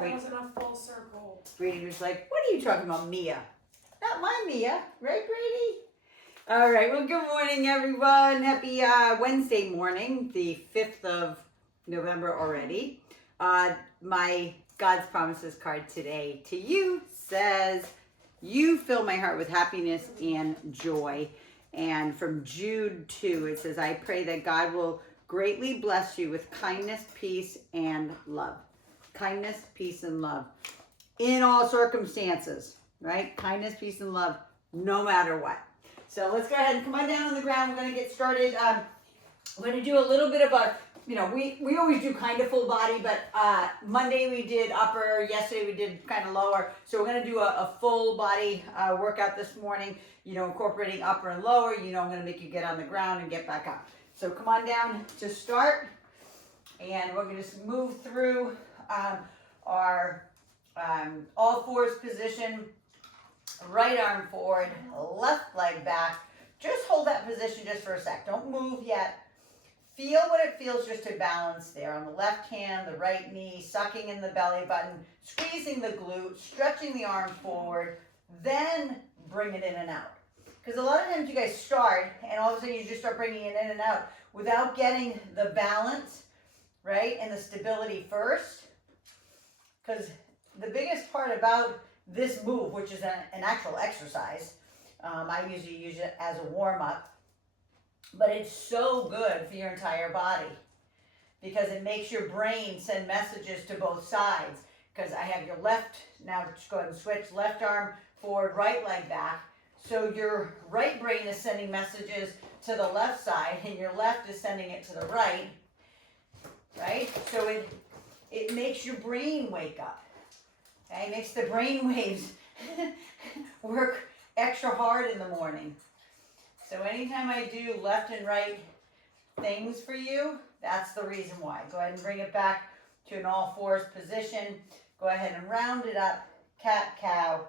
Wait. I was in a full circle. Brady was like, what are you talking about, Mia? Not my Mia, right, Brady? All right, well, good morning, everyone. Happy Wednesday morning, the 5th of November already. My God's Promises card today to you says, you fill my heart with happiness and joy. And from Jude 2, it says, I pray that God will greatly bless you with kindness, peace, and love. Kindness, peace, and love. In all circumstances, right? Kindness, peace, and love, no matter what. So let's go ahead and come on down on the ground. We're going to get started. We're going to do a little bit of a, we always do kind of full body, but Monday we did upper, yesterday we did kind of lower. So we're going to do a full body workout this morning, incorporating upper and lower. I'm going to make you get on the ground and get back up. So come on down to start. And we're going to just move through our all fours position. Right arm forward, left leg back. Just hold that position just for a sec. Don't move yet. Feel what it feels just to balance there. On the left hand, the right knee, sucking in the belly button, squeezing the glute, stretching the arm forward, then bring it in and out. Because a lot of times you guys start, and all of a sudden you just start bringing it in and out without getting the balance, right, and the stability first. Because the biggest part about this move, which is an actual exercise, I usually use it as a warm-up, but it's so good for your entire body because it makes your brain send messages to both sides. Because I have your left, now just go ahead and switch, left arm forward, right leg back. So your right brain is sending messages to the left side and your left is sending it to the right, right? So it makes your brain wake up. Okay, it makes the brain waves work extra hard in the morning. So anytime I do left and right things for you, that's the reason why. Go ahead and bring it back to an all fours position. Go ahead and round it up, cat, cow,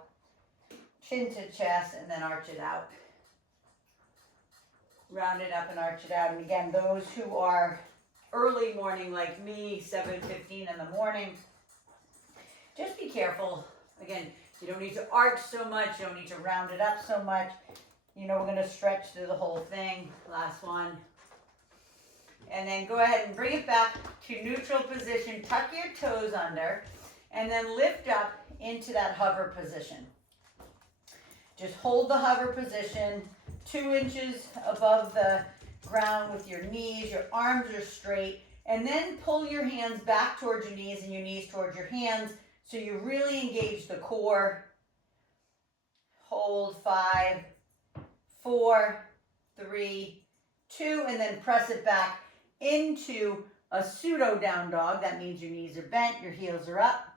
chin to chest, and then arch it out. Round it up and arch it out. And again, those who are early morning like me, 7:15 in the morning, just be careful. Again, you don't need to arch so much. You don't need to round it up so much. We're going to stretch through the whole thing. Last one. And then go ahead and bring it back to neutral position. Tuck your toes under. And then lift up into that hover position. Just hold the hover position 2 inches above the ground with your knees. Your arms are straight. And then pull your hands back towards your knees and your knees towards your hands. So you really engage the core. Hold 5, 4, 3, 2, and then press it back into a pseudo down dog. That means your knees are bent, your heels are up.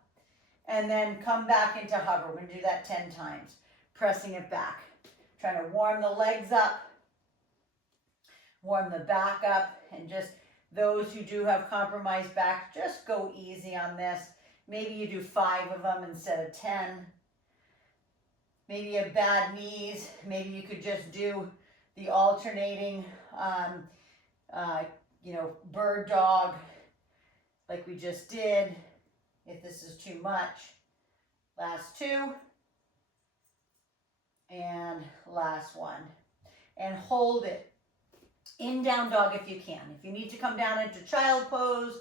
And then come back into hover. We're going to do that 10 times. Pressing it back. Trying to warm the legs up. Warm the back up. And just those who do have compromised back, just go easy on this. Maybe you do 5 of them instead of 10. Maybe you have bad knees. Maybe you could just do the alternating, bird dog like we just did. If this is too much. Last 2. And last 1. And hold it in down dog if you can. If you need to come down into child pose,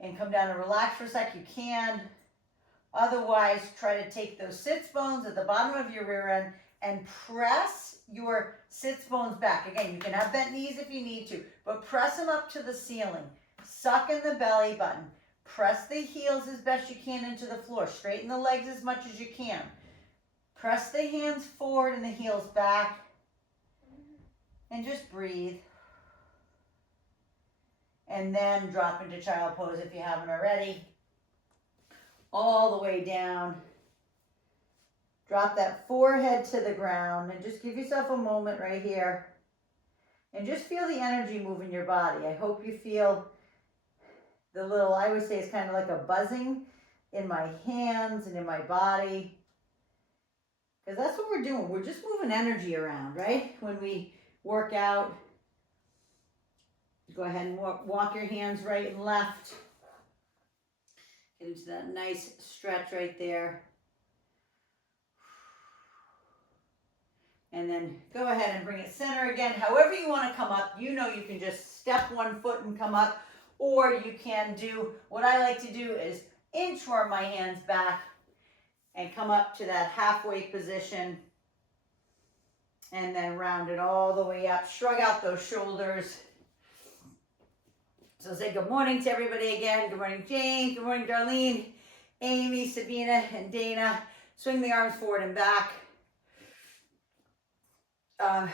and come down and relax for a sec, you can. Otherwise, try to take those sits bones at the bottom of your rear end and press your sits bones back. Again, you can have bent knees if you need to, but press them up to the ceiling. Suck in the belly button. Press the heels as best you can into the floor. Straighten the legs as much as you can. Press the hands forward and the heels back. And just breathe. And then drop into child pose if you haven't already. All the way down. Drop that forehead to the ground and just give yourself a moment right here. And just feel the energy move in your body. I hope you feel the little, I would say it's kind of like a buzzing in my hands and in my body. Because that's what we're doing. We're just moving energy around, right? When we work out. Go ahead and walk your hands right and left. Get into that nice stretch right there. And then go ahead and bring it center again. However you want to come up, you know you can just step one foot and come up, or you can do, what I like to do is inchworm my hands back and come up to that halfway position and then round it all the way up. Shrug out those shoulders. So say good morning to everybody again. Good morning, Jane. Good morning, Darlene, Amy, Sabina, and Dana. Swing the arms forward and back.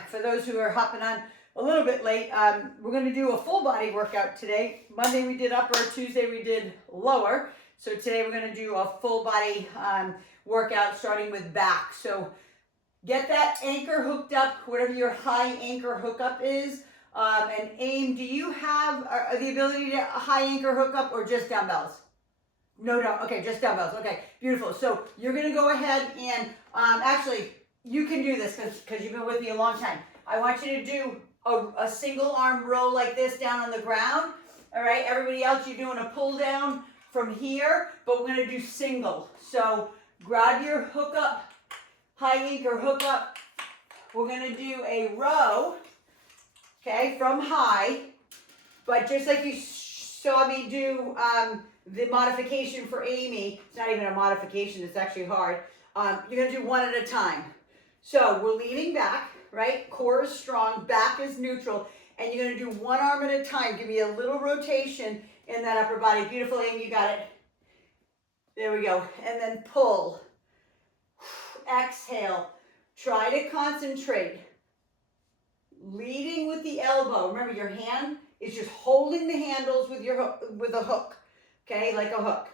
For those who are hopping on a little bit late, we're going to do a full body workout today. Monday we did upper, Tuesday we did lower. So today we're going to do a full body workout starting with back. So get that anchor hooked up, whatever your high anchor hookup is. And Aim, do you have the ability to high anchor hookup or just dumbbells? No, okay, just dumbbells. Okay, beautiful. So you're going to go ahead and actually, you can do this because you've been with me a long time. I want you to do a single arm row like this down on the ground. All right, everybody else, you're doing a pull down from here, but we're going to do single. So grab your hook up, high anchor hook up. We're going to do a row, okay, from high, but just like you saw me do the modification for Amy, it's not even a modification, it's actually hard. You're going to do one at a time. So we're leaning back, right? Core is strong, back is neutral, and you're going to do one arm at a time. Give me a little rotation in that upper body. Beautiful, Amy, you got it. There we go. And then pull. Exhale. Try to concentrate. Leading with the elbow. Remember, your hand is just holding the handles with your hook, with a hook, okay, like a hook.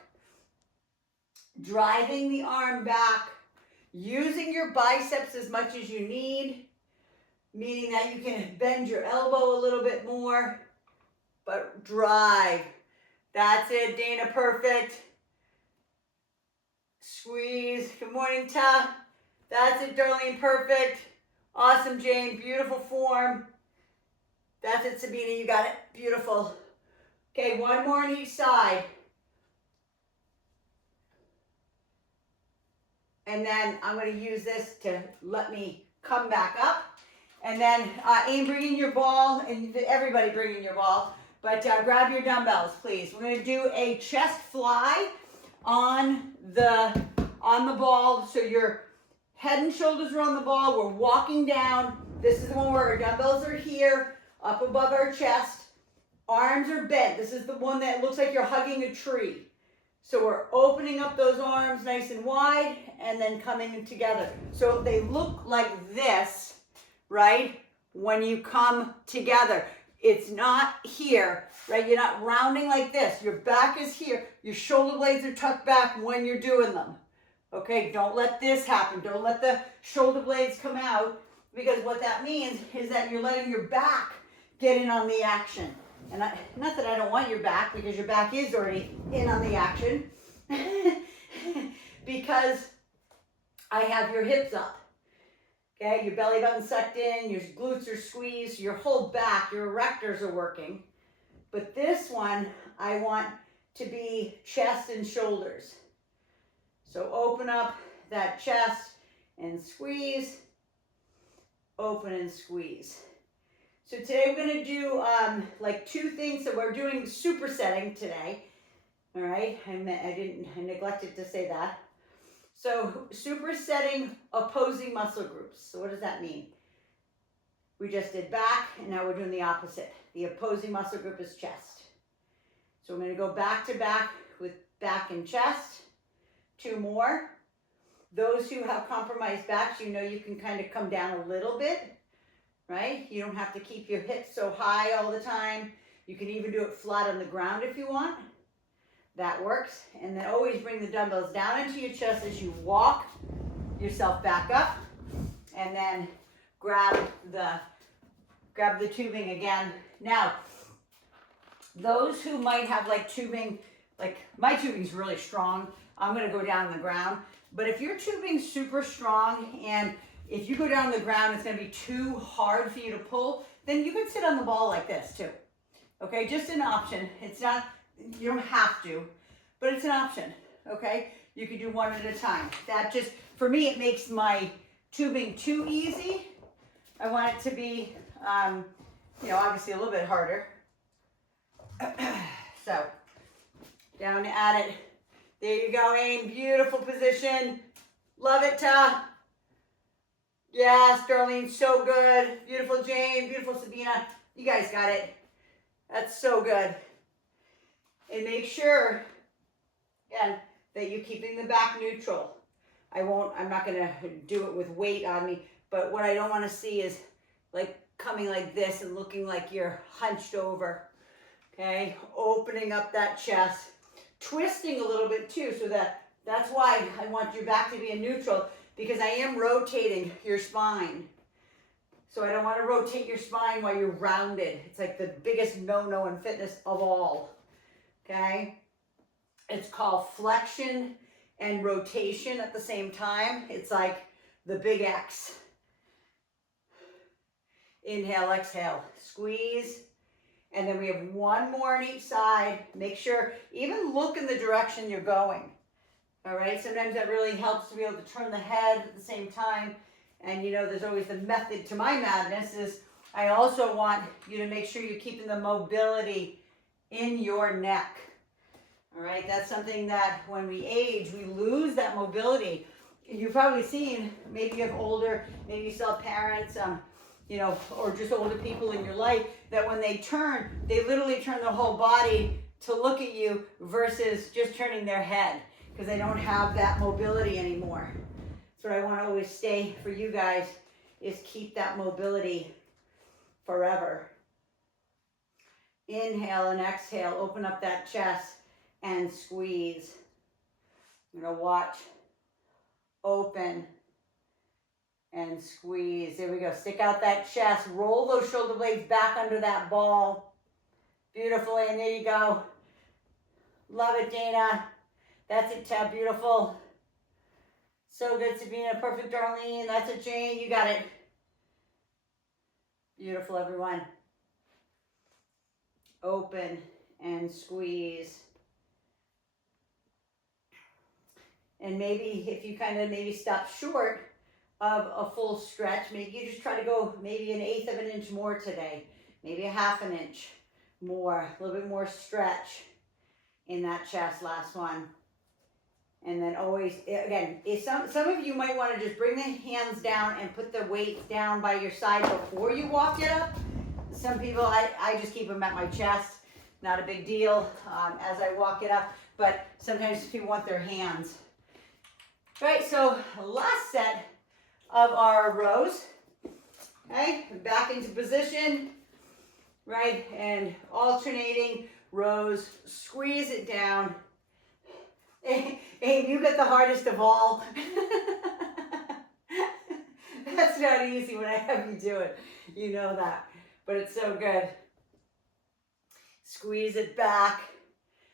Driving the arm back. Using your biceps as much as you need, meaning that you can bend your elbow a little bit more, but drive. That's it, Dana, perfect. Squeeze. Good morning, Ta. That's it, Darlene, perfect. Awesome, Jane, beautiful form. That's it, Sabina, you got it, beautiful. Okay, one more on each side. And then I'm going to use this to let me come back up. And then Aim, bring in your ball, and everybody bring in your ball. But grab your dumbbells, please. We're going to do a chest fly on the ball. So your head and shoulders are on the ball. We're walking down. This is the one where our dumbbells are here, up above our chest. Arms are bent. This is the one that looks like you're hugging a tree. So we're opening up those arms nice and wide and then coming together. So they look like this, right? When you come together, it's not here, right? You're not rounding like this. Your back is here. Your shoulder blades are tucked back when you're doing them. Okay, don't let this happen. Don't let the shoulder blades come out, because what that means is that you're letting your back get in on the action. And not that I don't want your back, because your back is already in on the action, because I have your hips up, okay? Your belly button sucked in, your glutes are squeezed, your whole back, your erectors are working. But this one, I want to be chest and shoulders. So open up that chest and squeeze, open and squeeze. So today we're going to do like two things. So we're doing supersetting today. All right, I neglected to say that. So supersetting opposing muscle groups. So what does that mean? We just did back, and now we're doing the opposite. The opposing muscle group is chest. So we're going to go back to back with back and chest. Two more. Those who have compromised backs, you know you can kind of come down a little bit. Right? You don't have to keep your hips so high all the time. You can even do it flat on the ground if you want. That works. And then always bring the dumbbells down into your chest as you walk yourself back up. And then grab the tubing again. Now, those who might have like tubing, like my tubing's really strong, I'm going to go down on the ground. But if your tubing's super strong and if you go down on the ground, it's going to be too hard for you to pull, then you can sit on the ball like this too. Okay, just an option. It's not, you don't have to, but it's an option, okay? You can do one at a time. That just, for me, it makes my tubing too easy. I want it to be, you know, obviously a little bit harder. So, down at it. There you go, aim. Beautiful position. Love it, Ta. Yes, Darlene, so good. Beautiful Jane, beautiful Sabina. You guys got it. That's so good. And make sure, again, that you're keeping the back neutral. I'm not gonna do it with weight on me, but what I don't wanna see is like coming like this and looking like you're hunched over, okay? Opening up that chest, twisting a little bit too, so that's why I want your back to be in neutral, because I am rotating your spine. So I don't want to rotate your spine while you're rounded. It's like the biggest no-no in fitness of all, okay? It's called flexion and rotation at the same time. It's like the big X. Inhale, exhale, squeeze. And then we have one more on each side. Make sure, even look in the direction you're going. All right, sometimes that really helps to be able to turn the head at the same time. And you know, there's always the method to my madness is I also want you to make sure you're keeping the mobility in your neck. All right, that's something that when we age, we lose that mobility. You've probably seen, maybe you have older, maybe you still have parents, you know, or just older people in your life, that when they turn, they literally turn their whole body to look at you versus just turning their head, because they don't have that mobility anymore. That's what I want to always stay for you guys, is keep that mobility forever. Inhale and exhale, open up that chest and squeeze. I'm going to watch, open and squeeze. There we go. Stick out that chest, roll those shoulder blades back under that ball. Beautiful, and there you go. Love it, Dana. That's it, Tab. Beautiful. So good, Sabina. Perfect, Darlene. That's it, Jane. You got it. Beautiful, everyone. Open and squeeze. And maybe if you kind of maybe stop short of a full stretch, maybe you just try to go maybe 1/8 of an inch more today. Maybe 1/2 an inch more. A little bit more stretch in that chest. Last one. And then always, again, some of you might want to just bring the hands down and put the weight down by your side before you walk it up. Some people, I just keep them at my chest. Not a big deal as I walk it up. But sometimes people want their hands. Right, so last set of our rows. Okay, back into position. Right, and alternating rows. Squeeze it down. Abe, you get the hardest of all. That's not easy when I have you do it. You know that. But it's so good. Squeeze it back.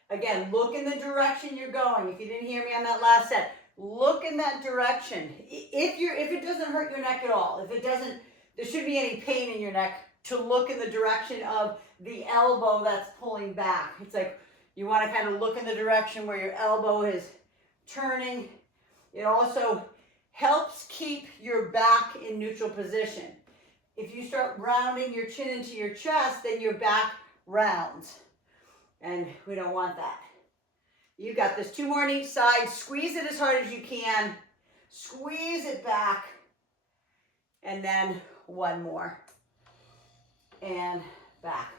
Again, look in the direction you're going. If you didn't hear me on that last set, look in that direction. If it doesn't hurt your neck at all, there shouldn't be any pain in your neck, to look in the direction of the elbow that's pulling back. It's like, you want to kind of look in the direction where your elbow is turning. It also helps keep your back in neutral position. If you start rounding your chin into your chest, then your back rounds. And we don't want that. You got this. 2 more on each side. Squeeze it as hard as you can. Squeeze it back. And then 1 more. And back.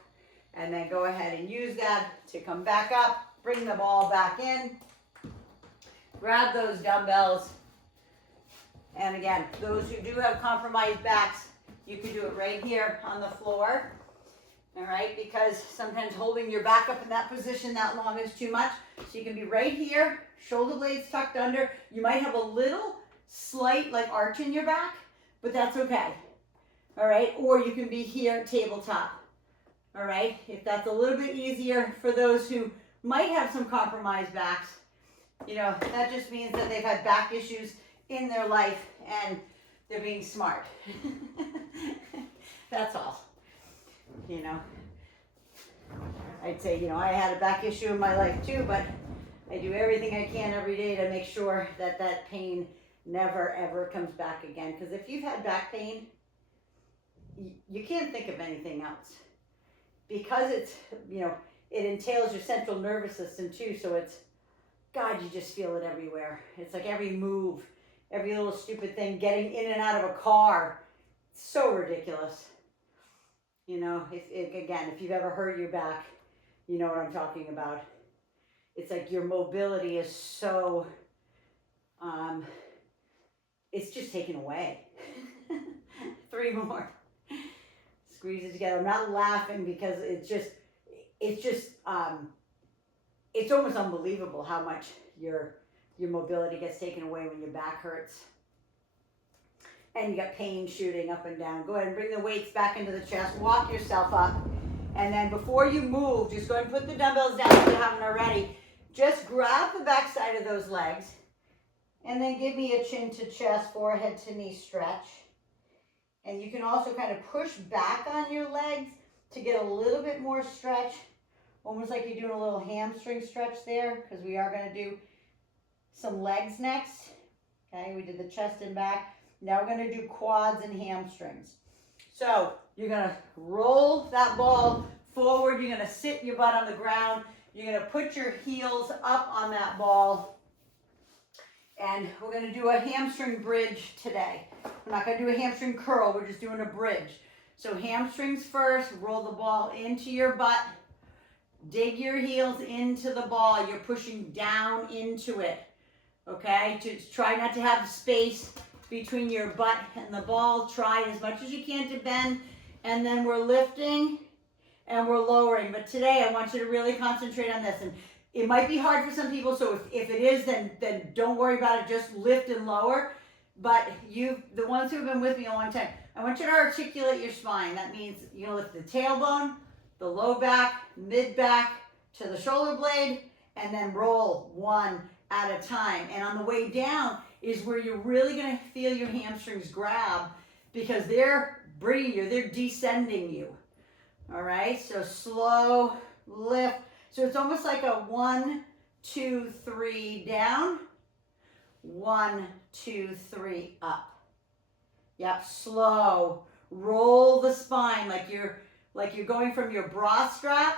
And then go ahead and use that to come back up. Bring the ball back in. Grab those dumbbells. And again, those who do have compromised backs, you can do it right here on the floor. All right, because sometimes holding your back up in that position that long is too much. So you can be right here, shoulder blades tucked under. You might have a little slight like arch in your back, but that's okay. All right, or you can be here tabletop. All right, if that's a little bit easier for those who might have some compromised backs, you know, that just means that they've had back issues in their life and they're being smart. That's all. You know, I'd say, you know, I had a back issue in my life too, but I do everything I can every day to make sure that that pain never ever comes back again. Because if you've had back pain, you can't think of anything else. Because it's, it entails your central nervous system too. So it's, God, you just feel it everywhere. It's like every move, every little stupid thing, getting in and out of a car. It's so ridiculous. If you've ever hurt your back, you know what I'm talking about. It's like your mobility is so, it's just taken away. 3 more. Squeeze it together. I'm not laughing because it's almost unbelievable how much your mobility gets taken away when your back hurts. And you got pain shooting up and down. Go ahead and bring the weights back into the chest. Walk yourself up. And then before you move, just go ahead and put the dumbbells down if you haven't already. Just grab the back side of those legs. And then give me a chin to chest, forehead to knee stretch. And you can also kind of push back on your legs to get a little bit more stretch. Almost like you're doing a little hamstring stretch there, because we are going to do some legs next. Okay, we did the chest and back. Now we're going to do quads and hamstrings. So you're going to roll that ball forward. You're going to sit your butt on the ground. You're going to put your heels up on that ball. And we're going to do a hamstring bridge today. We're not going to do a hamstring curl. We're just doing a bridge. So hamstrings first. Roll the ball into your butt. Dig your heels into the ball. You're pushing down into it. Okay? Just try not to have space between your butt and the ball. Try as much as you can to bend. And then we're lifting and we're lowering. But today I want you to really concentrate on this. And it might be hard for some people, so if it is, then don't worry about it. Just lift and lower. But the ones who have been with me a long time, I want you to articulate your spine. That means you're going to lift the tailbone, the low back, mid back to the shoulder blade, and then roll one at a time. And on the way down is where you're really going to feel your hamstrings grab, because they're bringing you, they're descending you. All right, so slow lift. So it's almost like a 1, 2, 3 down, 1, 2, 3 up. Yep, slow. Roll the spine like you're going from your bra strap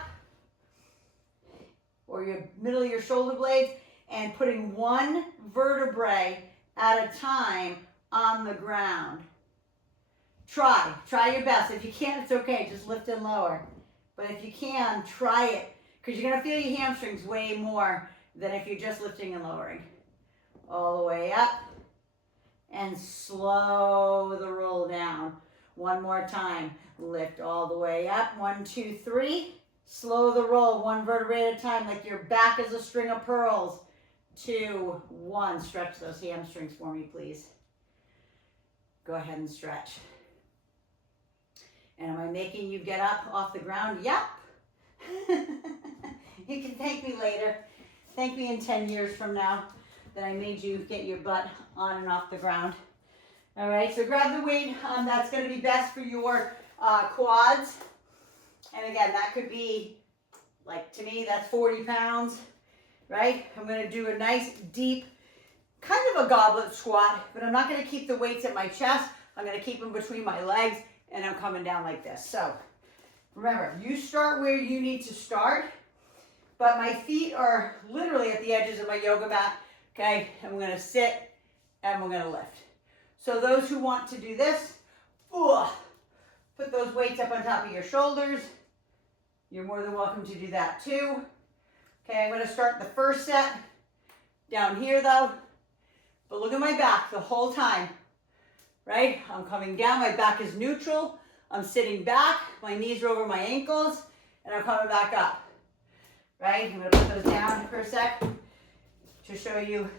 or your middle of your shoulder blades and putting one vertebrae at a time on the ground. Try your best. If you can't, it's okay. Just lift and lower. But if you can, try it. Because you're going to feel your hamstrings way more than if you're just lifting and lowering. All the way up. And slow the roll down. One more time. Lift all the way up. 1, 2, 3. Slow the roll. One vertebrae at a time, like your back is a string of pearls. 2, 1. Stretch those hamstrings for me, please. Go ahead and stretch. And am I making you get up off the ground? Yep. You can thank me later. Thank me in 10 years from now that I made you get your butt on and off the ground. All right, so grab the weight. That's going to be best for your quads. And again, that could be, like, to me, that's 40 pounds, right? I'm going to do a nice, deep, kind of a goblet squat, but I'm not going to keep the weights at my chest. I'm going to keep them between my legs, and I'm coming down like this. So remember, you start where you need to start, but my feet are literally at the edges of my yoga mat, okay? I'm going to sit, and we're going to lift. So those who want to do this, put those weights up on top of your shoulders. You're more than welcome to do that too. Okay, I'm going to start the first set down here though, but look at my back the whole time, right? I'm coming down, my back is neutral. I'm sitting back, my knees are over my ankles, and I'm coming back up, right? I'm going to put those down for a sec to show you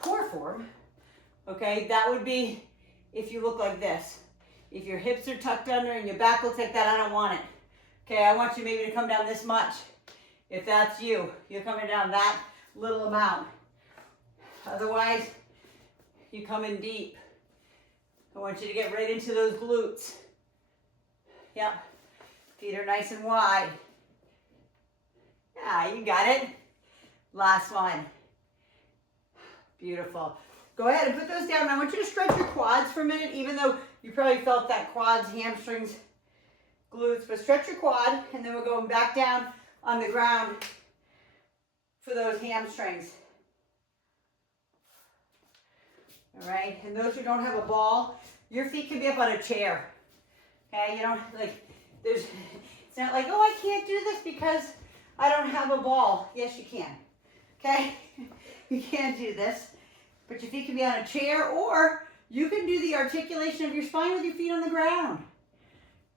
core form. Okay, that would be if you look like this. If your hips are tucked under and your back looks like that, I don't want it. Okay, I want you maybe to come down this much. If that's you, you're coming down that little amount. Otherwise, you come in deep. I want you to get right into those glutes. Yep, feet are nice and wide. Yeah, you got it. Last one. Beautiful. Go ahead and put those down. I want you to stretch your quads for a minute, even though you probably felt that quads, hamstrings, glutes, but stretch your quad, and then we're going back down on the ground for those hamstrings. All right, and those who don't have a ball, your feet can be up on a chair. Okay, you don't it's not like, oh, I can't do this because I don't have a ball. Yes, you can. Okay, you can do this, but your feet can be on a chair, or you can do the articulation of your spine with your feet on the ground.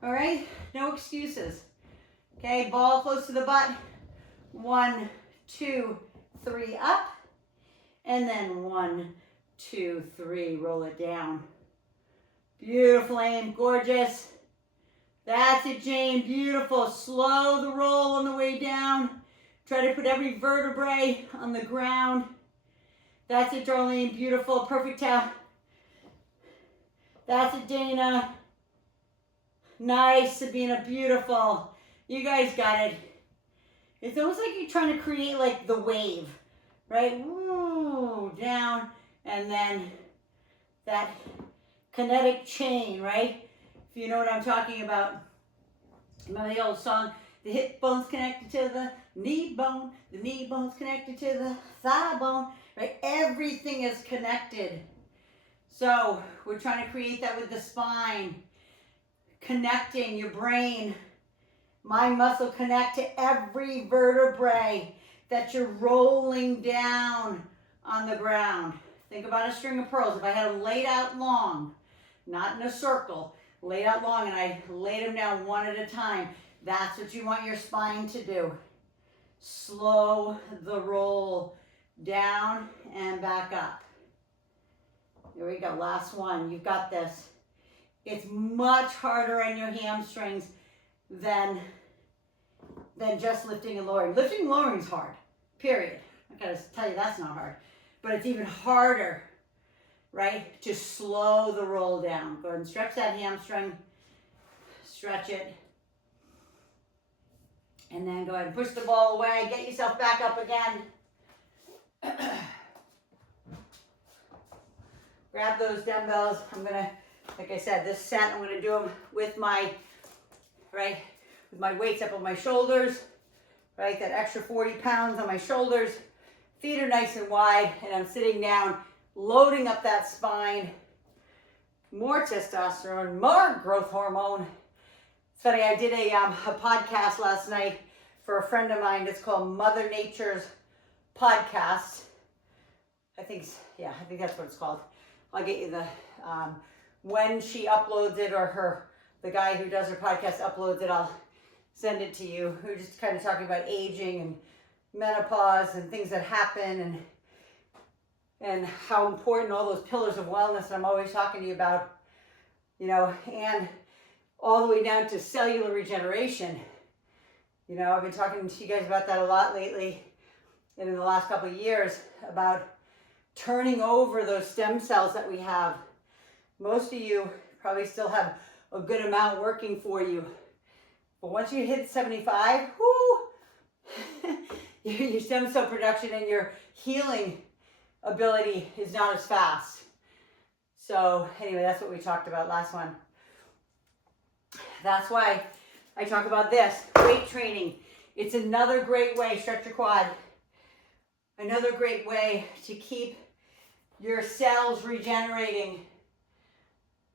All right, no excuses. Okay, ball close to the butt. 1, 2, 3, up, and then 1, 2, 3, roll it down. Beautiful aim, gorgeous. That's it, Jane, beautiful. Slow the roll on the way down. Try to put every vertebrae on the ground. That's it, Darlene, beautiful, perfect tap. That's it, Dana. Nice, Sabina, beautiful. You guys got it. It's almost like you're trying to create like the wave, right? Woo, down, and then that kinetic chain, right? If you know what I'm talking about. Remember the old song, the hip bone's connected to the knee bone's connected to the thigh bone, right? Everything is connected. So we're trying to create that with the spine, connecting your brain, mind muscle connect to every vertebrae that you're rolling down on the ground. Think about a string of pearls. If I had them laid out long, not in a circle, laid out long, and I laid them down one at a time, that's what you want your spine to do. Slow the roll down and back up. Here we go, last one. You've got this. It's much harder on your hamstrings than just lifting and lowering. Lifting and lowering is hard, period. I gotta tell you that's not hard. But it's even harder, right, to slow the roll down. Go ahead and stretch that hamstring. Stretch it. And then go ahead and push the ball away. Get yourself back up again. Grab those dumbbells. I'm gonna, like I said, this set, I'm gonna do them with my, right, with my weights up on my shoulders, right, that extra 40 pounds on my shoulders. Feet are nice and wide, and I'm sitting down, loading up that spine. More testosterone, more growth hormone. It's funny, I did a podcast last night for a friend of mine. It's called Mother Nature's Podcast. I think that's what it's called. I'll get you the, when she uploads it, or the guy who does her podcast uploads it, I'll send it to you. We're just kind of talking about aging and menopause and things that happen, and how important all those pillars of wellness I'm always talking to you about, you know, and all the way down to cellular regeneration. You know, I've been talking to you guys about that a lot lately, and in the last couple of years, about turning over those stem cells that we have. Most of you probably still have a good amount working for you, but once you hit 75, whoo, your stem cell production and your healing ability is not as fast. So anyway, that's what we talked about last one. That's why I talk about this, weight training. It's another great way, stretch your quad. Another great way to keep your cells regenerating,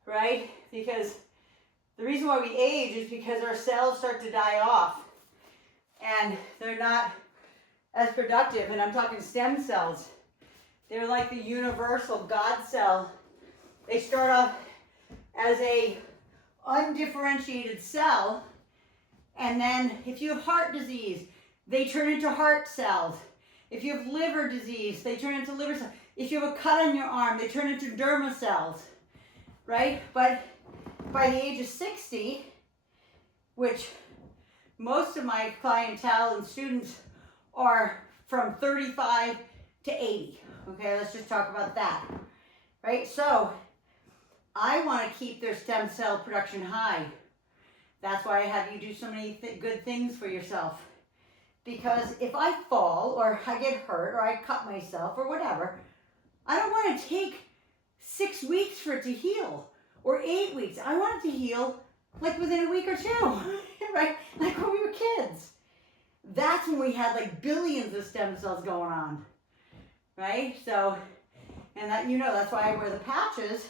right? Because the reason why we age is because our cells start to die off and they're not as productive. And I'm talking stem cells. They're like the universal God cell. They start off as a undifferentiated cell, and then if you have heart disease, they turn into heart cells. If you have liver disease, they turn into liver cells. If you have a cut on your arm, they turn into derma cells, right? But by the age of 60, which most of my clientele and students are from 35 to 80, okay? Let's just talk about that, right? So I want to keep their stem cell production high. That's why I have you do so many good things for yourself. because if I fall or I get hurt or I cut myself or whatever, I don't want to take 6 weeks for it to heal or 8 weeks. I want it to heal like within a week or two, right? Like when we were kids. That's when we had like billions of stem cells going on, right? So, and that, that's why I wear the patches,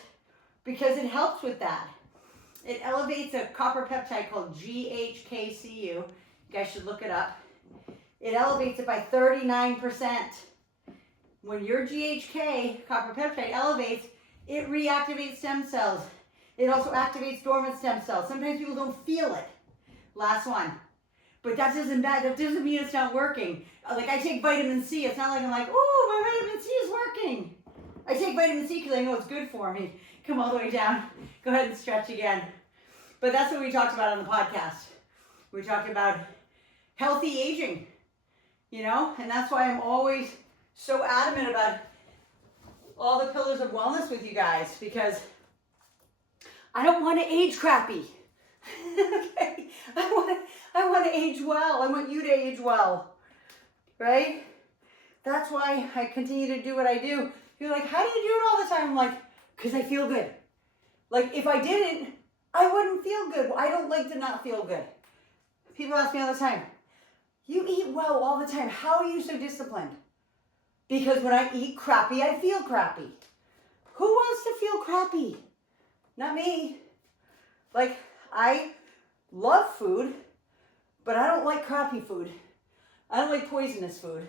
because it helps with that. It elevates a copper peptide called GHKCU. You guys should look it up. It elevates it by 39%. When your GHK, copper peptide, elevates, it reactivates stem cells. It also activates dormant stem cells. Sometimes people don't feel it. Last one. But that doesn't mean it's not working. Like I take vitamin C. It's not like I'm like, oh, my vitamin C is working. I take vitamin C because I know it's good for me. Come all the way down. Go ahead and stretch again. But that's what we talked about on the podcast. We talked about healthy aging, and that's why I'm always so adamant about all the pillars of wellness with you guys, because I don't want to age crappy. Okay? I want to age well. I want you to age well, right? That's why I continue to do what I do. You're like, how do you do it all the time? I'm like, because I feel good. Like if I didn't, I wouldn't feel good. I don't like to not feel good. People ask me all the time, you eat well all the time. How are you so disciplined? Because when I eat crappy, I feel crappy. Who wants to feel crappy? Not me. Like, I love food, but I don't like crappy food. I don't like poisonous food.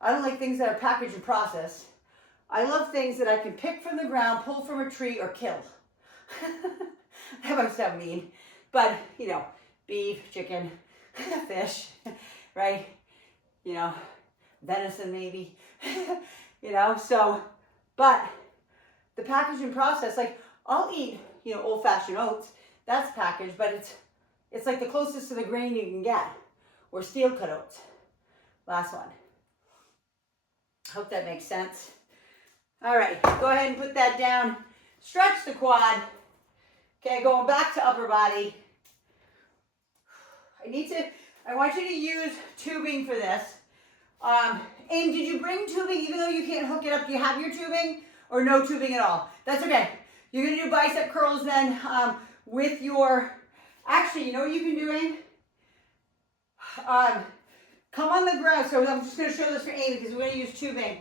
I don't like things that are packaged and processed. I love things that I can pick from the ground, pull from a tree, or kill. That might sound mean, but, beef, chicken, fish, right? Venison maybe, so, but the packaging process, like I'll eat, old-fashioned oats, that's packaged, but it's like the closest to the grain you can get, or steel-cut oats. Last one. Hope that makes sense. All right, go ahead and put that down. Stretch the quad. Okay, going back to upper body. I want you to use tubing for this. Aim, did you bring tubing even though you can't hook it up? Do you have your tubing or no tubing at all? That's okay. You're going to do bicep curls then with your, actually, you know what you can do, Aim? Come on the ground. So I'm just going to show this for Amy because we're going to use tubing.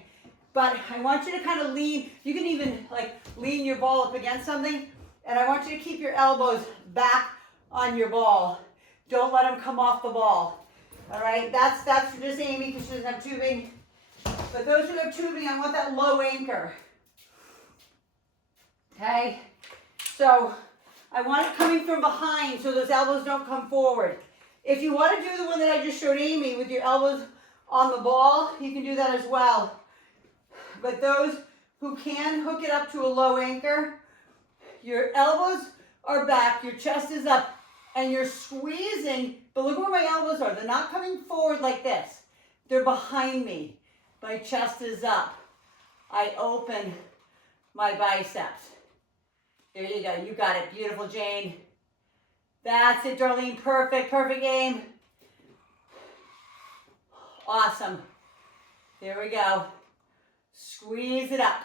But I want you to kind of lean. You can even like lean your ball up against something. And I want you to keep your elbows back on your ball. Don't let them come off the ball. All right, that's for just Amy because she doesn't have tubing. But those who have tubing, I want that low anchor. Okay, so I want it coming from behind so those elbows don't come forward. If you want to do the one that I just showed Amy with your elbows on the ball, you can do that as well. But those who can hook it up to a low anchor, your elbows are back, your chest is up, and you're squeezing, but look where my elbows are. They're not coming forward like this. They're behind me. My chest is up. I open my biceps. There you go. You got it. Beautiful, Jane. That's it, Darlene. Perfect. Perfect game. Awesome. There we go. Squeeze it up.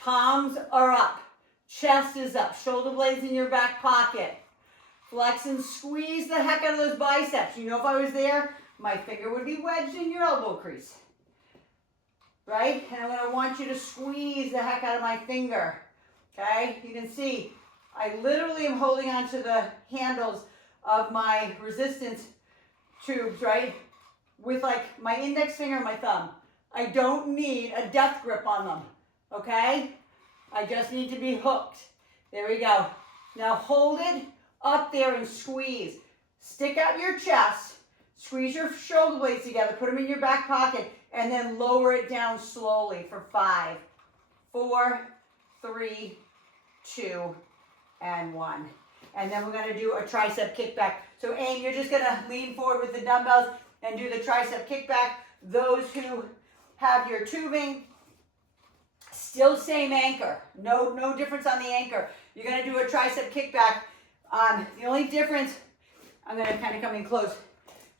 Palms are up. Chest is up. Shoulder blades in your back pocket. Flex and squeeze the heck out of those biceps. You know, if I was there, my finger would be wedged in your elbow crease. Right? And I want you to squeeze the heck out of my finger. Okay? You can see, I literally am holding onto the handles of my resistance tubes, right? With like my index finger and my thumb. I don't need a death grip on them. Okay? I just need to be hooked. There we go. Now hold it up there and squeeze. Stick out your chest. Squeeze your shoulder blades together. Put them in your back pocket. And then lower it down slowly for 5, 4, 3, 2, and 1. And then we're going to do a tricep kickback. So Aim, you're just going to lean forward with the dumbbells and do the tricep kickback. Those who have your tubing, still same anchor. No difference on the anchor. You're going to do a tricep kickback. The only difference, I'm going to kind of come in close.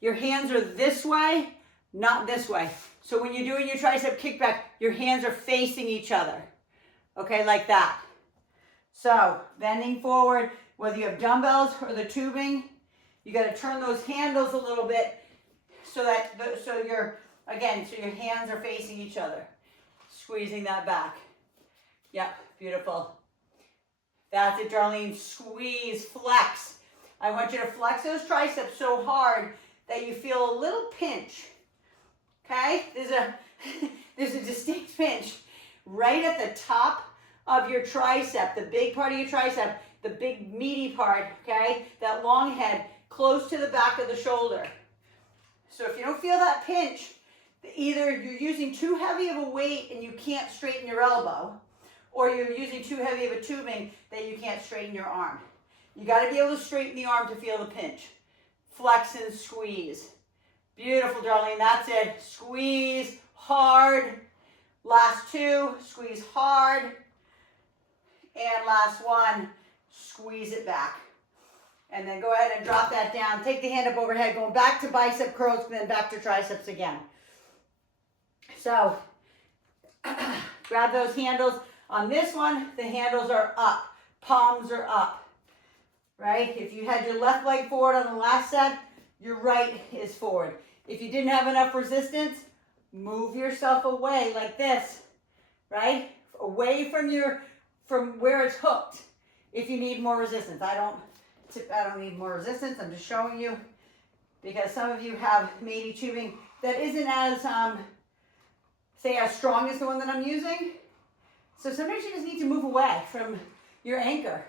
your hands are this way, not this way. So when you're doing your tricep kickback, your hands are facing each other. Okay, like that. So bending forward, whether you have dumbbells or the tubing, you got to turn those handles a little bit so your hands are facing each other. Squeezing that back. Yep, beautiful. That's it, Darlene. Squeeze, flex. I want you to flex those triceps so hard that you feel a little pinch. Okay? There's a distinct pinch right at the top of your tricep, the big part of your tricep, the big meaty part, okay? That long head close to the back of the shoulder. So if you don't feel that pinch, either you're using too heavy of a weight and you can't straighten your elbow, or you're using too heavy of a tubing that you can't straighten your arm. You got to be able to straighten the arm to feel the pinch. Flex and squeeze. Beautiful, Darlene. That's it. Squeeze hard. Last two. Squeeze hard. And last one. Squeeze it back. And then go ahead and drop that down. Take the hand up overhead. Going back to bicep curls and then back to triceps again. So grab those handles. On this one, the handles are up. Palms are up. Right? If you had your left leg forward on the last set, your right is forward. If you didn't have enough resistance, move yourself away like this, right? Away from where it's hooked. If you need more resistance, I don't need more resistance. I'm just showing you because some of you have maybe tubing that isn't as strong as the one that I'm using. So sometimes you just need to move away from your anchor.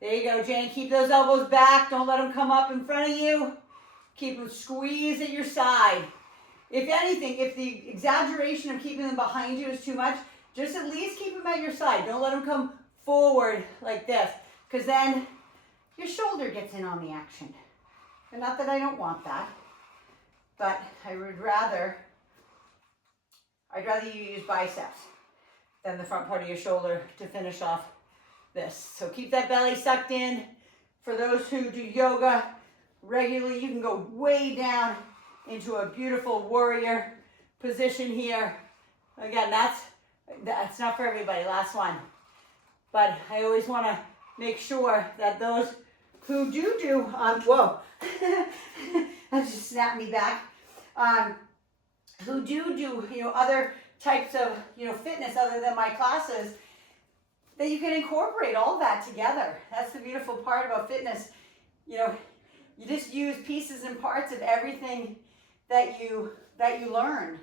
There you go, Jane. Keep those elbows back. Don't let them come up in front of you. Keep them squeezed at your side. If anything, if the exaggeration of keeping them behind you is too much, just at least keep them at your side. Don't let them come forward like this, because then your shoulder gets in on the action. And not that I don't want that, but I'd rather you use biceps than the front part of your shoulder to finish off this. So keep that belly sucked in. For those who do yoga regularly, you can go way down into a beautiful warrior position here. Again, that's not for everybody. Last one. But I always want to make sure that those who do whoa, that just snapped me back. Who do other types of fitness other than my classes, that you can incorporate all that together. That's the beautiful part about fitness. You just use pieces and parts of everything that you learn.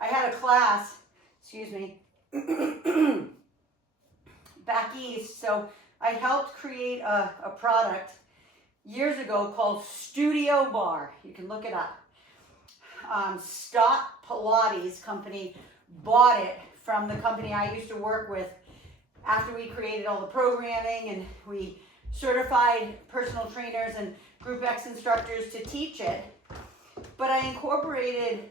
I had a class, back east, so I helped create a product years ago called Studio Bar. You can look it up. Stott Pilates company bought it from the company I used to work with after we created all the programming and we certified personal trainers and Group X instructors to teach it. But I incorporated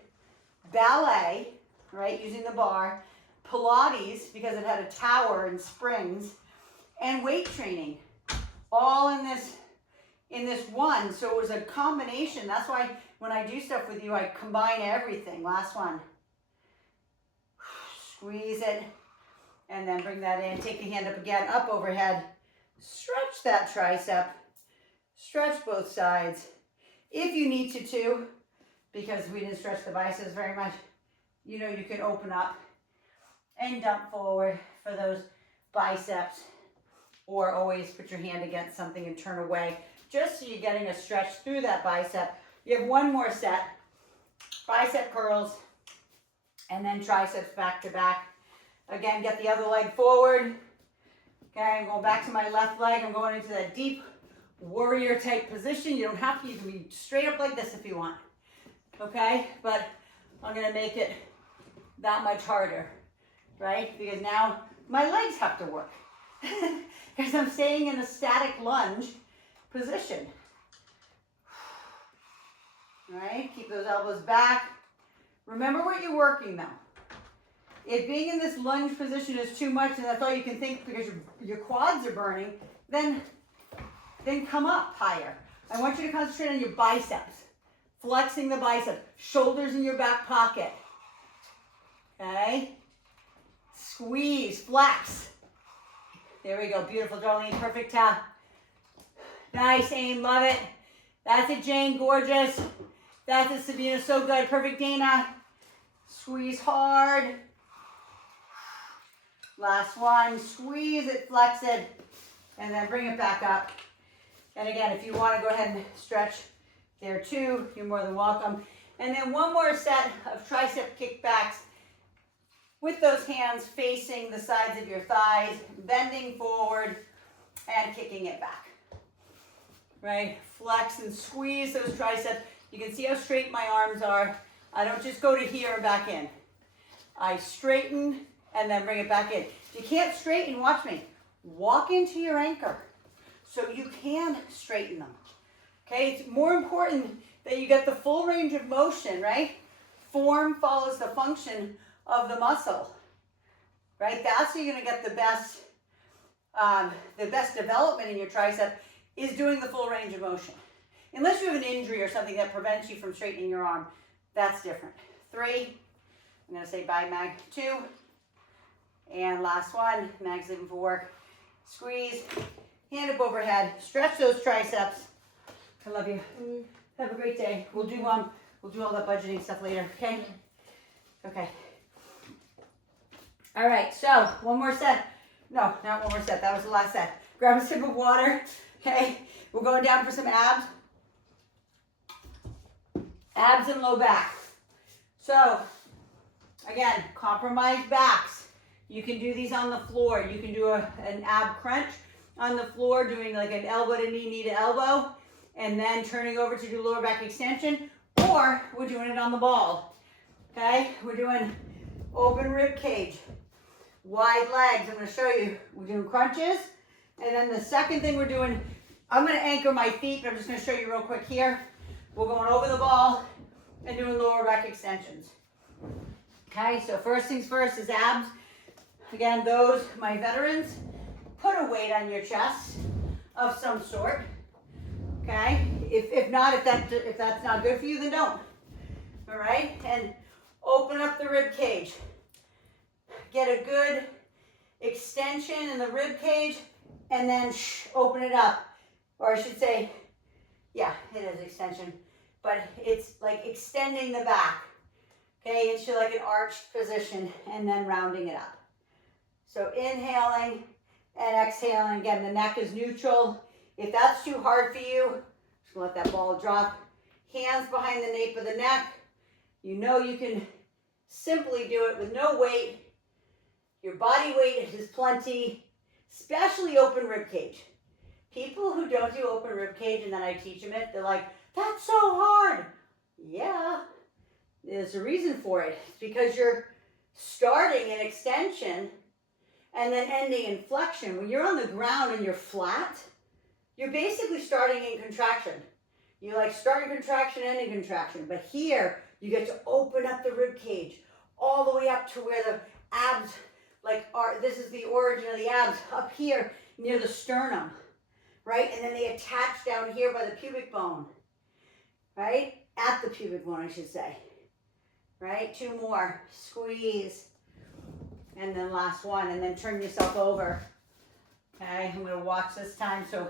ballet, right, using the bar, Pilates because it had a tower and springs, and weight training, all in this one. So it was a combination. That's why when I do stuff with you, I combine everything. Last one. Squeeze it, and then bring that in. Take the hand up again, up overhead. Stretch that tricep. Stretch both sides. If you need to, because we didn't stretch the biceps very much, you can open up and dump forward for those biceps, or always put your hand against something and turn away, just so you're getting a stretch through that bicep. You have one more set, bicep curls, and then triceps back to back. Again, get the other leg forward. Okay, I'm going back to my left leg. I'm going into that deep warrior type position. You don't have to, you can be straight up like this if you want. Okay, but I'm gonna make it that much harder, right? Because now my legs have to work. Because I'm staying in a static lunge position. All right, keep those elbows back. Remember what you're working though. If being in this lunge position is too much and that's all you can think because your quads are burning, then come up higher. I want you to concentrate on your biceps, flexing the biceps, shoulders in your back pocket. Okay? Squeeze, flex. There we go, beautiful, Darlene, perfect tap. Nice, aim, love it. That's it, Jane, gorgeous. That's it, Sabina, so good, perfect, Dana. Squeeze hard. Last one, squeeze it, flex it, and then bring it back up. And again, if you want to go ahead and stretch there too, you're more than welcome. And then one more set of tricep kickbacks with those hands facing the sides of your thighs, bending forward and kicking it back. Right? Flex and squeeze those triceps. You can see how straight my arms are. I don't just go to here and back in. I straighten and then bring it back in. If you can't straighten, watch me. Walk into your anchor so you can straighten them. Okay, it's more important that you get the full range of motion, right? Form follows the function of the muscle, right? That's how you're gonna get the best development in your tricep is doing the full range of motion. Unless you have an injury or something that prevents you from straightening your arm, that's different. 3, I'm gonna say bye, Mag. 2, and last one, Mag's leaving for work. Squeeze, hand up overhead, stretch those triceps. I love you. Have a great day. We'll do all that budgeting stuff later, okay? Okay. All right, so one more set. No, not one more set. That was the last set. Grab a sip of water, okay? We're going down for some abs. Abs and low back. So, again, compromised backs. You can do these on the floor. You can do an ab crunch on the floor, doing like an elbow to knee, knee to elbow, and then turning over to do lower back extension, or we're doing it on the ball, okay? We're doing open rib cage, wide legs. I'm gonna show you. We're doing crunches, and then the second thing we're doing, I'm gonna anchor my feet, but I'm just gonna show you real quick here. We're going over the ball and doing lower back extensions. Okay, so first things first is abs. Again, those, my veterans, put a weight on your chest of some sort. Okay, if that's not good for you, then don't. All right, and open up the rib cage. Get a good extension in the rib cage, and then open it up. Or I should say, yeah, it is extension, but it's like extending the back, okay, into like an arched position, and then rounding it up. So inhaling and exhaling. Again, the neck is neutral. If that's too hard for you, just let that ball drop. Hands behind the nape of the neck. You know you can simply do it with no weight. Your body weight is plenty, especially open rib cage. People who don't do open rib cage and then I teach them it, they're like, that's so hard. Yeah, there's a reason for it. It's because you're starting in extension and then ending in flexion. When you're on the ground and you're flat, you're basically starting in contraction. You like start in contraction, end in contraction. But here, you get to open up the rib cage all the way up to where the abs like are. This is the origin of the abs up here near the sternum. Right? And then they attach down here by the pubic bone. Right? At the pubic bone, I should say. Right? 2 more. Squeeze. And then last one. And then turn yourself over. Okay? I'm going to watch this time so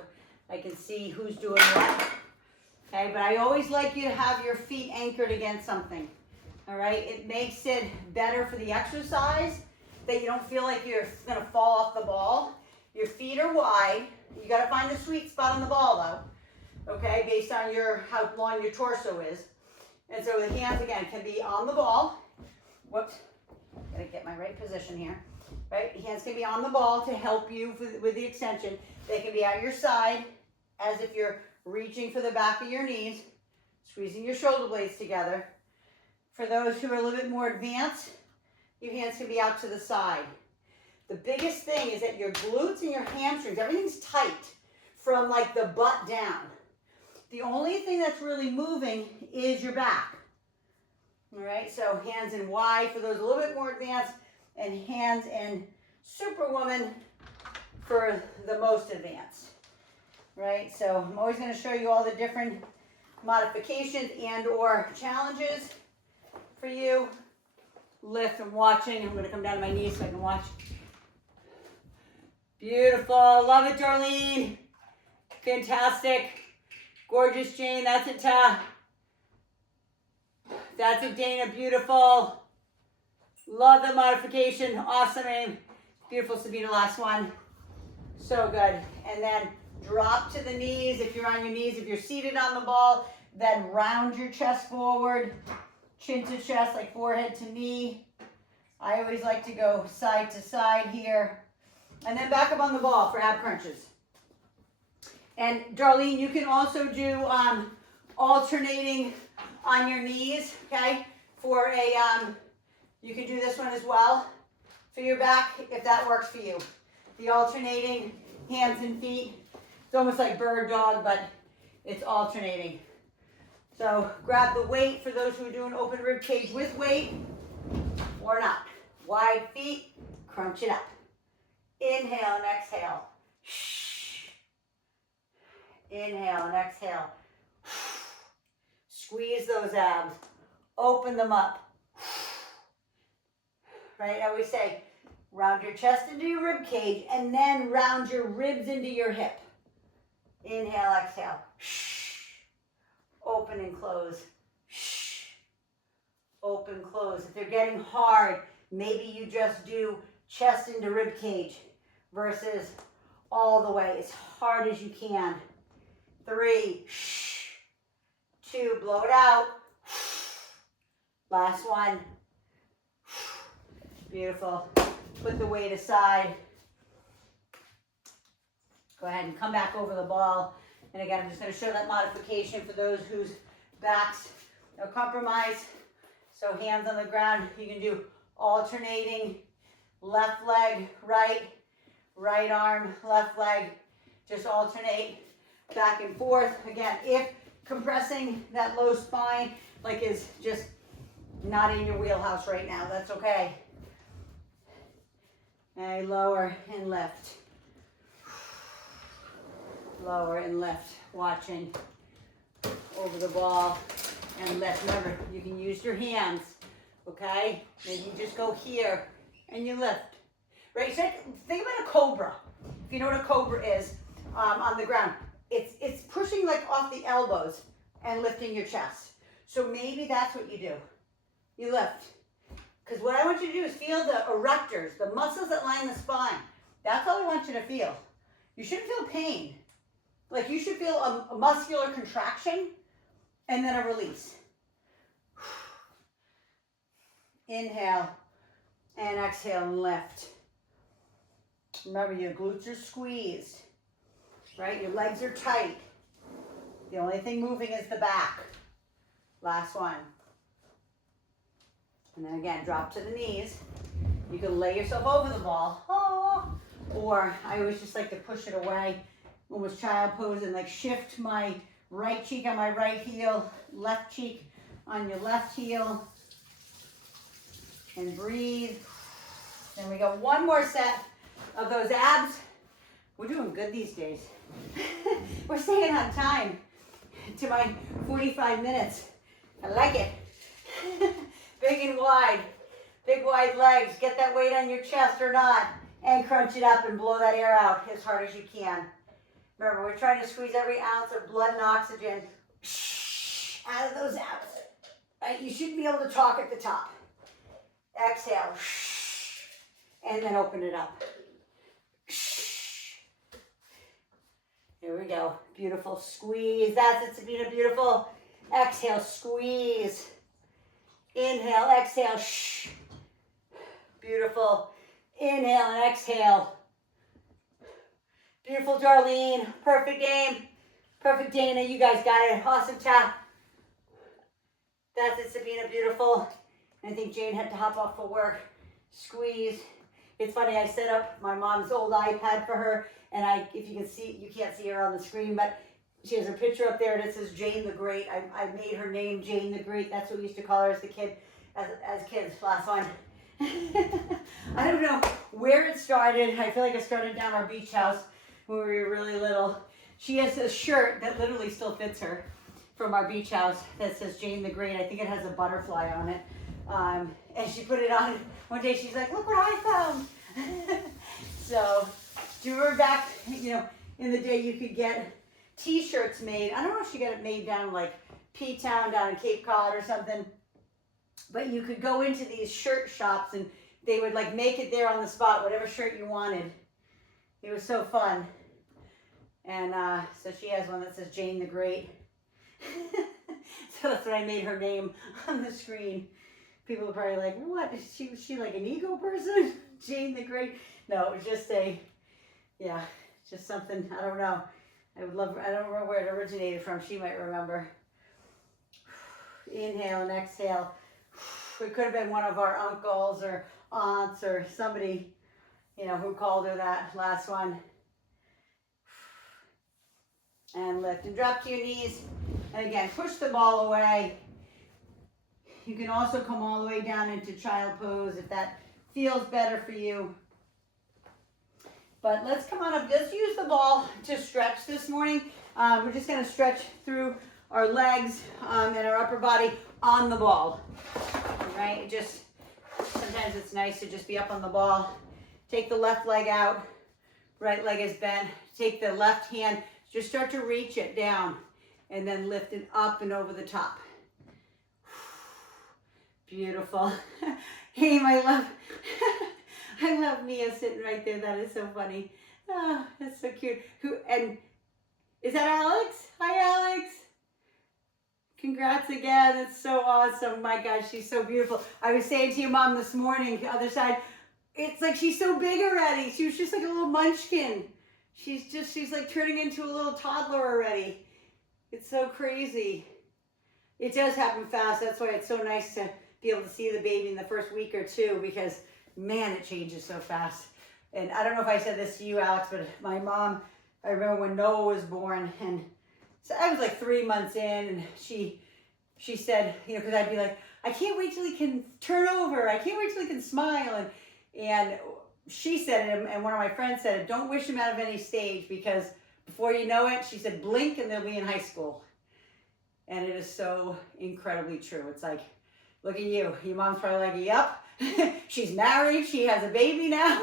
I can see who's doing what. Okay? But I always like you to have your feet anchored against something. All right? It makes it better for the exercise that you don't feel like you're going to fall off the ball. Your feet are wide. You got to find the sweet spot on the ball, though, okay, based on how long your torso is. And so the hands, again, can be on the ball. Whoops, got to get my right position here. Right, hands can be on the ball to help you with the extension. They can be at your side as if you're reaching for the back of your knees, squeezing your shoulder blades together. For those who are a little bit more advanced, your hands can be out to the side. The biggest thing is that your glutes and your hamstrings, everything's tight from like the butt down. The only thing that's really moving is your back. All right, so hands in Y for those a little bit more advanced, and hands in Superwoman for the most advanced. right? So I'm always going to show you all the different modifications and or challenges for you. Lift, I'm watching. I'm going to come down to my knees so I can watch. Beautiful. Love it, Darlene. Fantastic. Gorgeous, Jane. That's it, Ta. That's it, Dana. Beautiful. Love the modification. Awesome, Aim. Beautiful, Sabina. Last one. So good. And then drop to the knees if you're on your knees. If you're seated on the ball, then round your chest forward. Chin to chest, like forehead to knee. I always like to go side to side here. And then back up on the ball for ab crunches. And Darlene, you can also do alternating on your knees, okay? For a, you can do this one as well for your back if that works for you. The alternating hands and feet. It's almost like bird dog, but it's alternating. So grab the weight for those who are doing open rib cage with weight or not. Wide feet, crunch it up. Inhale and exhale. Inhale and exhale. Squeeze those abs. Open them up. Right, I always say, round your chest into your rib cage and then round your ribs into your hip. Inhale, exhale. Open and close. Open, close. If they're getting hard, maybe you just do chest into rib cage versus all the way as hard as you can. 3, 2, blow it out. Last one. Beautiful. Put the weight aside. Go ahead and come back over the ball. And again, I'm just going to show that modification for those whose backs are compromised. So hands on the ground. You can do alternating left leg, right arm, left leg. Just alternate back and forth. Again, if compressing that low spine like is just not in your wheelhouse right now, that's okay. Okay, lower and lift. Lower and lift, watching over the ball and lift. Remember, you can use your hands, okay? Maybe you just go here and you lift, right? So think about a cobra. If you know what a cobra is on the ground, it's pushing like off the elbows and lifting your chest. So maybe that's what you do. You lift. Because what I want you to do is feel the erectors, the muscles that line the spine. That's all I want you to feel. You shouldn't feel pain. Like you should feel a muscular contraction and then a release. Inhale and exhale and lift. Remember, your glutes are squeezed, right? Your legs are tight. The only thing moving is the back. Last one. And then again, drop to the knees. You can lay yourself over the ball. Oh. Or I always just like to push it away. Almost child pose and like shift my right cheek on my right heel, left cheek on your left heel. And breathe. Then we go one more set of those abs. We're doing good these days. We're staying on time to my 45 minutes. I like it. Big and wide. Big wide legs. Get that weight on your chest or not. And crunch it up and blow that air out as hard as you can. Remember, we're trying to squeeze every ounce of blood and oxygen out of those abs. Right? You shouldn't be able to talk at the top. Exhale. And then open it up. Here we go. Beautiful squeeze. That's it, Sabina. Beautiful. Exhale, squeeze. Inhale, exhale. Beautiful. Inhale and exhale. Beautiful, Darlene. Perfect aim. Perfect, Dana. You guys got it. Awesome tap. That's it, Sabina. Beautiful. I think Jane had to hop off for work. Squeeze. It's funny, I set up my mom's old iPad for her, and if you can see, you can't see her on the screen, but she has a picture up there and it says Jane the Great. I made her name Jane the Great. That's what we used to call her as kids. Last one. I don't know where it started. I feel like it started down our beach house when we were really little. She has a shirt that literally still fits her from our beach house that says Jane the Great. I think it has a butterfly on it. And she put it on one day. She's like, look what I found. So, do you remember back, in the day you could get t-shirts made. I don't know if she got it made down like P-Town down in Cape Cod or something. But you could go into these shirt shops and they would like make it there on the spot, whatever shirt you wanted. It was so fun. And so she has one that says Jane the Great. So that's what I made her name on the screen. People are probably like, what? Is she like an ego person? Jane the Great? No, it was just just something, I don't know. I don't know where it originated from. She might remember. Inhale and exhale. It could have been one of our uncles or aunts or somebody, who called her that last one. And lift and drop to your knees. And again, push the ball away. You can also come all the way down into child pose if that feels better for you. But let's come on up. Let's use the ball to stretch this morning. We're just going to stretch through our legs and our upper body on the ball. Right? Sometimes it's nice to just be up on the ball. Take the left leg out. Right leg is bent. Take the left hand. Just start to reach it down and then lift it up and over the top. Beautiful. Hey, my love. I love Mia sitting right there. That is so funny. Oh, that's so cute. And is that Alex? Hi, Alex. Congrats again. That's so awesome. My gosh, she's so beautiful. I was saying to your mom this morning, the other side, it's like she's so big already. She was just like a little munchkin. She's like turning into a little toddler already. It's so crazy. It does happen fast. That's why it's so nice to be able to see the baby in the first week or two because, man, it changes so fast. And I don't know if I said this to you, Alex, but my mom, I remember when Noah was born, and so I was like 3 months in, and she said, because I'd be like, I can't wait till he can turn over. I can't wait till he can smile. And she said it, and one of my friends said it, don't wish him out of any stage because before you know it, she said, blink and they'll be in high school. And it is so incredibly true. It's like, look at you. Your mom's probably like, yep, she's married. She has a baby now.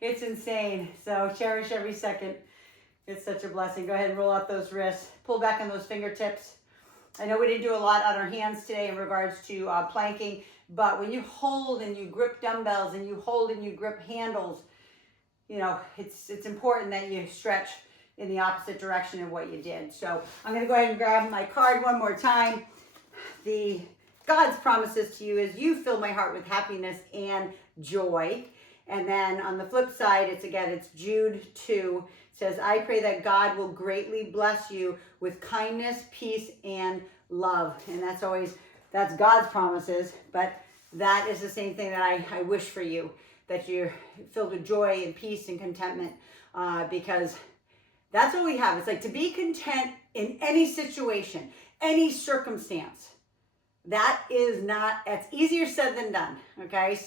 It's insane. So cherish every second. It's such a blessing. Go ahead and roll out those wrists. Pull back on those fingertips. I know we didn't do a lot on our hands today in regards to planking, but when you hold and you grip dumbbells and you hold and you grip handles, it's important that you stretch in the opposite direction of what you did. So I'm going to go ahead and grab my card one more time. God's promises to you is you fill my heart with happiness and joy. And then on the flip side, it's Jude 2. It says, I pray that God will greatly bless you with kindness, peace, and love. And that's God's promises. But that is the same thing that I wish for you, that you're filled with joy and peace and contentment, because that's all we have. It's like to be content in any situation, any circumstance. It's easier said than done, okay?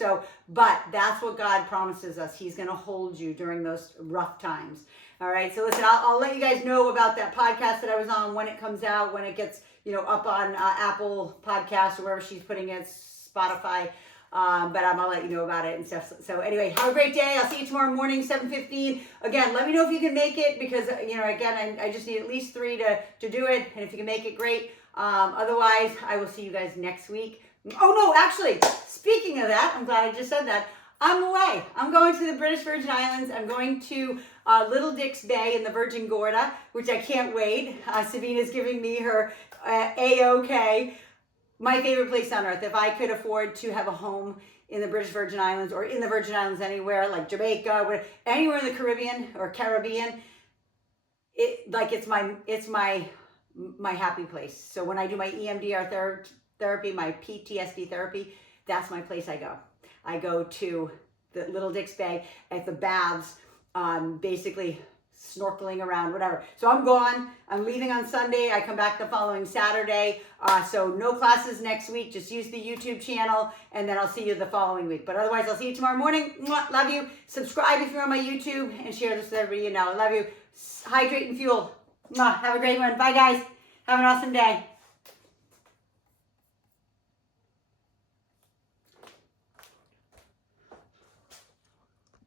But that's what God promises us. He's going to hold you during those rough times, all right? So listen, I'll let you guys know about that podcast that I was on when it comes out, when it gets, up on Apple Podcasts or wherever she's putting it, Spotify. But I'm going to let you know about it and stuff. So anyway, have a great day. I'll see you tomorrow morning, 7:15. Again, let me know if you can make it because, again, I just need at least 3 to do it. And if you can make it, great. Otherwise, I will see you guys next week. Oh, no, actually, speaking of that, I'm glad I just said that. I'm away. I'm going to the British Virgin Islands. I'm going to Little Dick's Bay in the Virgin Gorda, which I can't wait. Sabina's giving me her A-OK. My favorite place on earth. If I could afford to have a home in the British Virgin Islands or in the Virgin Islands anywhere, like Jamaica, anywhere in the Caribbean, it's my happy place. So when I do my EMDR therapy, my PTSD therapy, that's my place I go. I go to the Little Dick's Bay at the baths, basically snorkeling around, whatever. So I'm gone. I'm leaving on Sunday. I come back the following Saturday. So no classes next week. Just use the YouTube channel, and then I'll see you the following week. But otherwise, I'll see you tomorrow morning. Mwah, love you. Subscribe if you're on my YouTube, and share this with everybody you know. I love you. Hydrate and fuel. Mwah. Have a great one. Bye, guys. Have an awesome day.